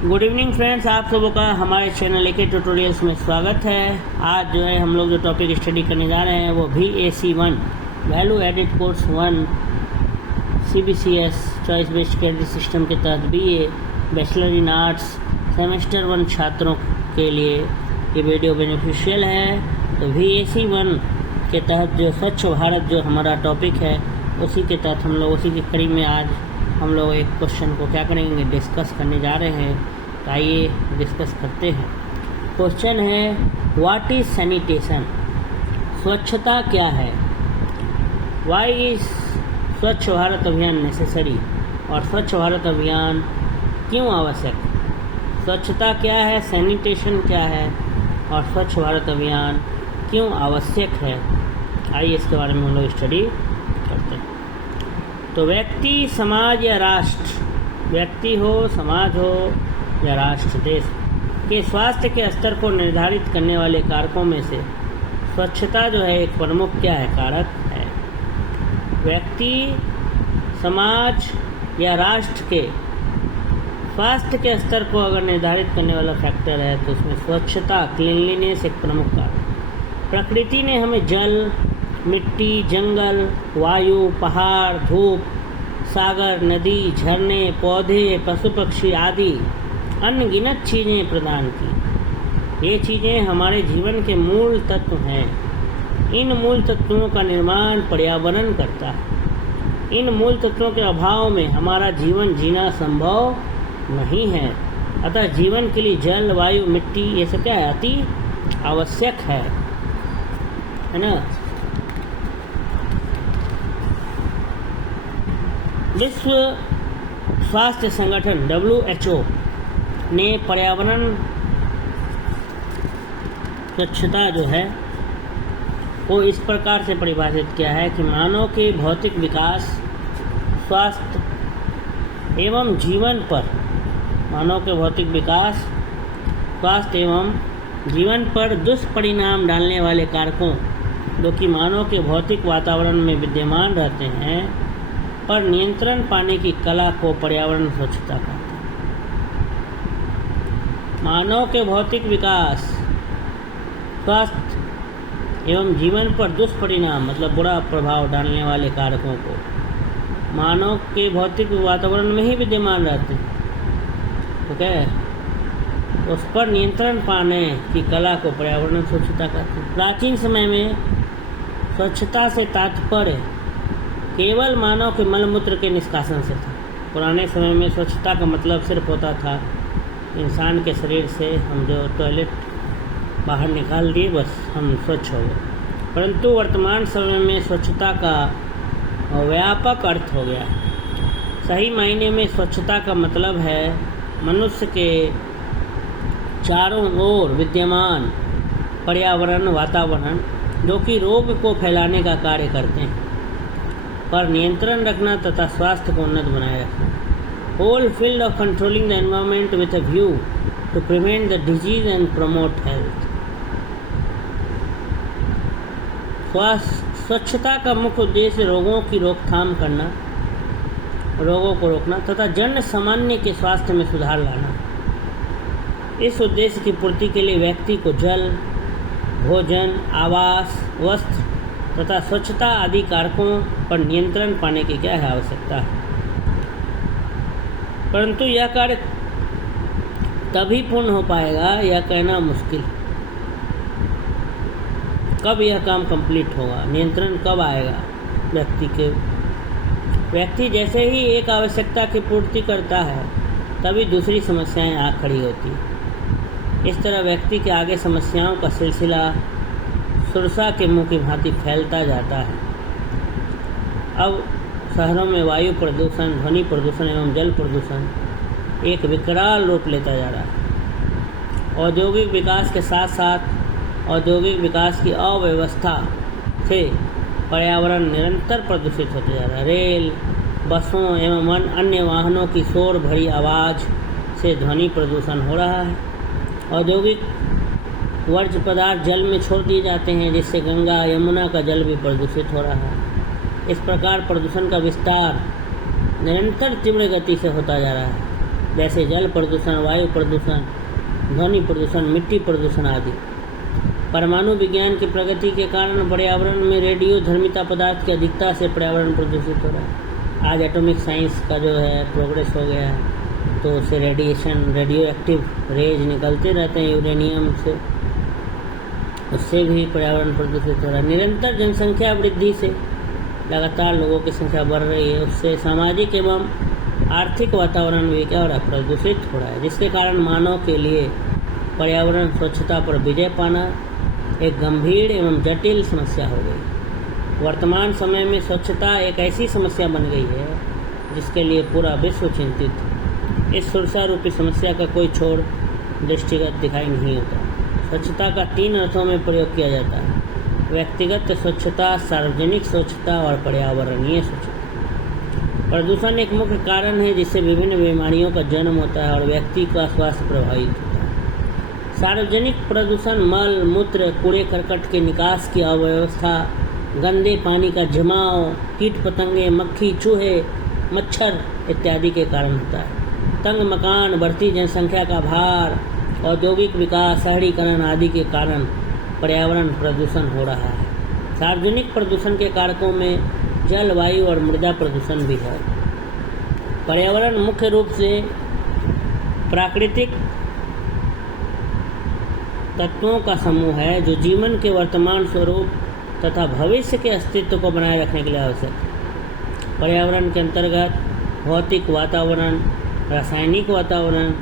Good evening friends, आप सबों का हमारे चैनल एके ट्यूटोरियल्स में स्वागत है। आज जो है हम लोग जो टॉपिक स्टडी करने जा रहे हैं वो VAC1 value added course 1 CBCS choice based credit system के तहत BA bachelor in arts semester 1 छात्रों के लिए ये वीडियो बेनिफिशियल है। तो VAC1 के तहत जो स्वच्छ भारत जो हमारा टॉपिक है उसी के तहत हम लोग उसी की कड़ी में आज हम लोग एक क्वेश्चन को क्या करेंगे, डिस्कस करने जा रहे हैं। तो आइए डिस्कस करते हैं। क्वेश्चन है, व्हाट इज सैनिटेशन? स्वच्छता क्या है? वाई इज स्वच्छ भारत अभियान नेसेसरी? और स्वच्छ भारत अभियान क्यों आवश्यक? स्वच्छता क्या है, सैनिटेशन क्या है और स्वच्छ भारत अभियान क्यों आवश्यक है? आइए इसके बारे में हम लोग स्टडी करते हैं। तो व्यक्ति, समाज या राष्ट्र, व्यक्ति हो, समाज हो या राष्ट्र, देश के स्वास्थ्य के स्तर को निर्धारित करने वाले कारकों में से स्वच्छता जो है एक प्रमुख क्या है, कारक है। व्यक्ति, समाज या राष्ट्र के स्वास्थ्य के स्तर को अगर निर्धारित करने वाला फैक्टर है तो उसमें स्वच्छता, क्लीनलीनेस एक प्रमुख कारक। प्रकृति ने हमें जल, मिट्टी, जंगल, वायु, पहाड़, धूप, सागर, नदी, झरने, पौधे, पशु पक्षी आदि अनगिनत चीज़ें प्रदान की। ये चीज़ें हमारे जीवन के मूल तत्व हैं। इन मूल तत्वों का निर्माण पर्यावरण करता है। इन मूल तत्वों के अभाव में हमारा जीवन जीना संभव नहीं है। अतः जीवन के लिए जल, वायु, मिट्टी ये सब क्या है, अति आवश्यक है ना। विश्व स्वास्थ्य संगठन WHO ने पर्यावरण स्वच्छता जो है वो इस प्रकार से परिभाषित किया है कि मानव के भौतिक विकास, स्वास्थ्य एवं जीवन पर, मानव के भौतिक विकास, स्वास्थ्य एवं जीवन पर दुष्परिणाम डालने वाले कारकों जो कि मानव के भौतिक वातावरण में विद्यमान रहते हैं पर नियंत्रण पाने की कला को पर्यावरण स्वच्छता कहते हैं। मानव के भौतिक विकास, स्वास्थ्य एवं जीवन पर दुष्परिणाम मतलब बुरा प्रभाव डालने वाले कारकों को मानव के भौतिक वातावरण में ही विद्यमान रहते हैं, ठीक है, उस पर नियंत्रण पाने की कला को पर्यावरण स्वच्छता कहते हैं। प्राचीन समय में स्वच्छता से तात्पर्य केवल मानव के मलमूत्र के निष्कासन से था। पुराने समय में स्वच्छता का मतलब सिर्फ होता था इंसान के शरीर से हम जो टॉयलेट बाहर निकाल दिए बस हम स्वच्छ हो गए। परंतु वर्तमान समय में स्वच्छता का व्यापक अर्थ हो गया है। सही मायने में स्वच्छता का मतलब है मनुष्य के चारों ओर विद्यमान पर्यावरण, वातावरण जो कि रोग को फैलाने का कार्य करते हैं पर नियंत्रण रखना तथा स्वास्थ्य को उन्नत बनाए रखना। Whole field of controlling the environment with a view to prevent the disease and promote health. स्वच्छता का मुख्य उद्देश्य रोगों की रोकथाम करना, रोगों को रोकना तथा जन सामान्य के स्वास्थ्य में सुधार लाना। इस उद्देश्य की पूर्ति के लिए व्यक्ति को जल, भोजन, आवास, वस्त्र तथा स्वच्छता आदि कारकों पर नियंत्रण पाने की क्या है, आवश्यकता है। परंतु यह कार्य तभी पूर्ण हो पाएगा, यह कहना मुश्किल। कब यह काम कंप्लीट होगा, नियंत्रण कब आएगा व्यक्ति जैसे ही एक आवश्यकता की पूर्ति करता है तभी दूसरी समस्याएं आ खड़ी होती हैं। इस तरह व्यक्ति के आगे समस्याओं का सिलसिला सुरसा के मुंह की भांति फैलता जाता है। अब शहरों में वायु प्रदूषण, ध्वनि प्रदूषण एवं जल प्रदूषण एक विकराल रूप लेता जा रहा है। औद्योगिक विकास के साथ साथ औद्योगिक विकास की अव्यवस्था से पर्यावरण निरंतर प्रदूषित होते जा रहा है। रेल, बसों एवं अन्य वाहनों की शोर भरी आवाज़ से ध्वनि प्रदूषण हो रहा है। औद्योगिक वर्ज्य पदार्थ जल में छोड़ दिए जाते हैं जिससे गंगा, यमुना का जल भी प्रदूषित हो रहा है। इस प्रकार प्रदूषण का विस्तार निरंतर तीव्र गति से होता जा रहा है। जैसे जल प्रदूषण, वायु प्रदूषण, ध्वनि प्रदूषण, मिट्टी प्रदूषण आदि। परमाणु विज्ञान की प्रगति के कारण पर्यावरण में रेडियो धर्मिता पदार्थ की अधिकता से पर्यावरण प्रदूषित हो रहा है। आज एटॉमिक साइंस का जो है प्रोग्रेस हो गया है, तो उससे रेडियो एक्टिव रेज निकलते रहते हैं यूरेनियम से, उससे भी पर्यावरण प्रदूषित हो रहा है। निरंतर जनसंख्या वृद्धि से लगातार लोगों की संख्या बढ़ रही है, उससे सामाजिक एवं आर्थिक वातावरण भी क्या हो रहा है, प्रदूषित हो रहा है, जिसके कारण मानव के लिए पर्यावरण स्वच्छता पर विजय पाना एक गंभीर एवं जटिल समस्या हो गई। वर्तमान समय में स्वच्छता एक ऐसी समस्या बन गई है जिसके लिए पूरा विश्व चिंतित है। इस सुरक्षा रूपी समस्या का कोई छोर दृष्टिगत दिखाई नहीं होता। स्वच्छता का 3 अर्थों में प्रयोग किया जाता है: व्यक्तिगत स्वच्छता, सार्वजनिक स्वच्छता और पर्यावरणीय स्वच्छता। प्रदूषण एक मुख्य कारण है जिससे विभिन्न बीमारियों का जन्म होता है और व्यक्ति का स्वास्थ्य प्रभावित होता है। सार्वजनिक प्रदूषण मल, मूत्र, कूड़े करकट के निकास की अव्यवस्था, गंदे पानी का जमाव, कीट पतंगे, मक्खी, चूहे, मच्छर इत्यादि के कारण होता है। तंग मकान, बढ़ती जनसंख्या का भार, औद्योगिक विकास, शहरीकरण आदि के कारण पर्यावरण प्रदूषण हो रहा है। सार्वजनिक प्रदूषण के कारकों में जल, वायु और मृदा प्रदूषण भी है। पर्यावरण मुख्य रूप से प्राकृतिक तत्वों का समूह है जो जीवन के वर्तमान स्वरूप तथा भविष्य के अस्तित्व को बनाए रखने के लिए आवश्यक है। पर्यावरण के अंतर्गत भौतिक वातावरण, रासायनिक वातावरण,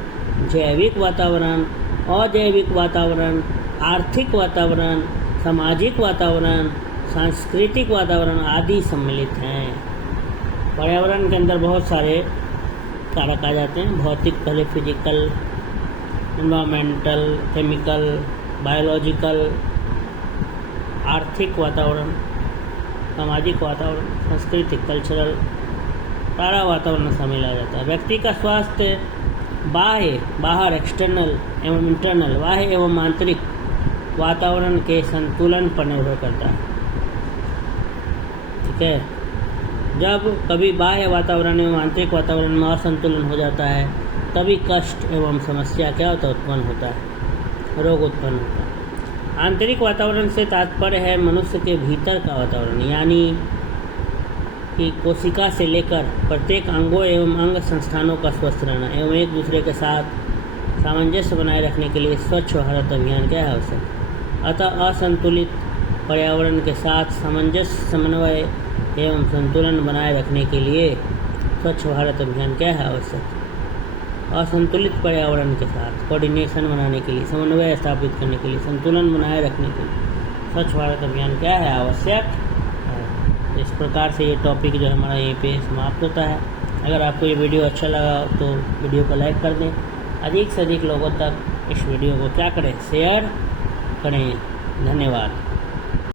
जैविक वातावरण, अजैविक वातावरण, आर्थिक वातावरण, सामाजिक वातावरण, सांस्कृतिक वातावरण आदि सम्मिलित हैं। पर्यावरण के अंदर बहुत सारे कारक आ जाते हैं। भौतिक पहले फिजिकल, एनवायरमेंटल, केमिकल, बायोलॉजिकल, आर्थिक वातावरण, सामाजिक वातावरण, सांस्कृतिक, कल्चरल, सारा वातावरण शामिल आ जाता है। व्यक्ति का स्वास्थ्य बाहर एक्सटर्नल एवं इंटरनल, बाह्य एवं आंतरिक वातावरण के संतुलन पर निर्भर करता है। ठीक है, जब कभी बाह्य वातावरण एवं आंतरिक वातावरण में असंतुलन हो जाता है तभी कष्ट एवं समस्या क्या होता है, उत्पन्न होता है, रोग उत्पन्न होता है। आंतरिक वातावरण से तात्पर्य है मनुष्य के भीतर का वातावरण, यानी कि कोशिका से लेकर प्रत्येक अंगों एवं अंग संस्थानों का स्वस्थ रहना एवं एक दूसरे के साथ सामंजस्य बनाए रखने के लिए स्वच्छ भारत अभियान क्या है आवश्यक। अतः असंतुलित पर्यावरण के साथ सामंजस्य, समन्वय एवं संतुलन बनाए रखने के लिए स्वच्छ भारत अभियान क्या है आवश्यक। असंतुलित पर्यावरण के साथ कोऑर्डिनेशन बनाने के लिए, समन्वय स्थापित करने के लिए, संतुलन बनाए रखने के लिए स्वच्छ भारत अभियान क्या है आवश्यक है। इस प्रकार से ये टॉपिक जो हमारा यहीं पे समाप्त होता है। अगर आपको ये वीडियो अच्छा लगा तो वीडियो को लाइक कर दें, अधिक से अधिक लोगों तक इस वीडियो को क्या करें, शेयर करें। धन्यवाद।